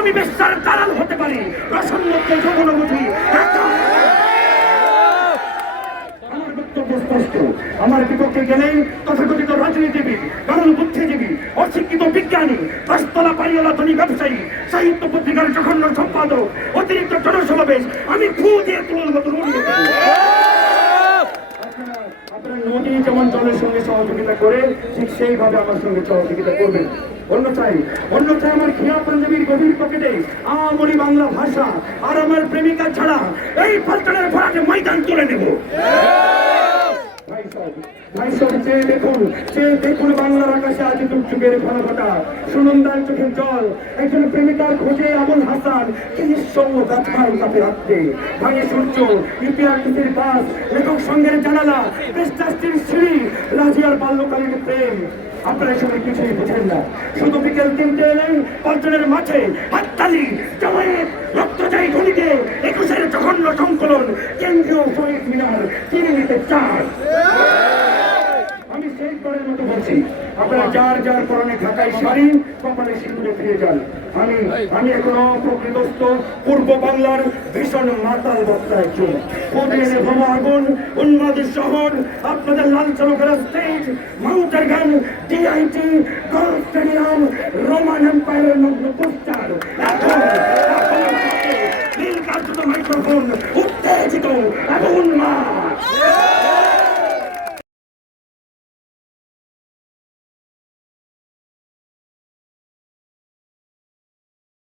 আমি বেশ্যার দালাল হতে পারি, রসন্মুক্ত যৌবনবতী। আমার বক্তব্য স্পষ্ট, আমার বিপক্ষে গেলেই তথাকথিত রাজনীতিবিদ, কারণ বুদ্ধিজীবী, অশিক্ষিত বিজ্ঞানী, পাঁচতলা পারিওয়ালা ধনী ব্যবসায়ী, সাহিত্য পত্রিকার জঘন্য সম্পাদক, অতিরিক্ত জনসমাবেশ আমি ফু দিয়ে তুলন মতো উড়িয়ে দেব। আপনারা নদী যেমন জলের সঙ্গে সহযোগিতা করে, ঠিক সেইভাবে আমার সঙ্গে সহযোগিতা করবেন। অন্যথায় আমার খেয়া পাঞ্জাবির গভীর পকেটে আমরি বাংলা ভাষা আর আমার প্রেমিকা ছাড়া এই পল্টনের ভরাটে ময়দান তুলে নেব। দেখুন বাংলার আকাশে আজ দুর্যোগের ঘনঘটা, সুনন্দার চোখের জল, একজন প্রেমিকার খোঁজে আবুল হাসান কি নিঃসঙ্গ গাছপাল কাপে রাখতে, ভাঙে সূর্য, ইপিআরটিসির বাস, লেখক সঙ্গের জানালা, পেস্টাস্টির সিঁড়ি, রাজিয়ার বাল্যকালীন প্রেম। আপনারা সবাই কিছুই বুঝেন না, শুধু বিকেল 3টে এলেন পল্টনের মাঠে হাততালি, জামায়াত, রক্তচায়ী ধনীকে 21-এর জঘন্য সংকলন, কেন্দ্রীয় শহীদ মিনার 3 মিনিটে 4। আমি সেই করের মতো বলছি, আপনারা যার যার পরনে ঢাকায় শাড়ি, কপালে সিঁদুরে ফিরে যান। আমি এখনো প্রকৃতস্থ পূর্ব বাংলার ভীষণ মাতাল বক্তা একজন। কোদিনে ভবা আগুন, উন্মাদের শহর, আপনাদের লাঞ্ছনা করা স্টেজ, মাউন্টের গান, ডিআইটি, গলফ স্টেডিয়াম, রোমান এম্পায়ারের নগ্ন পোস্টার, এখন নীল কার্যত মাইক্রোফোন, উত্তেজিত এবং উন্মাদ।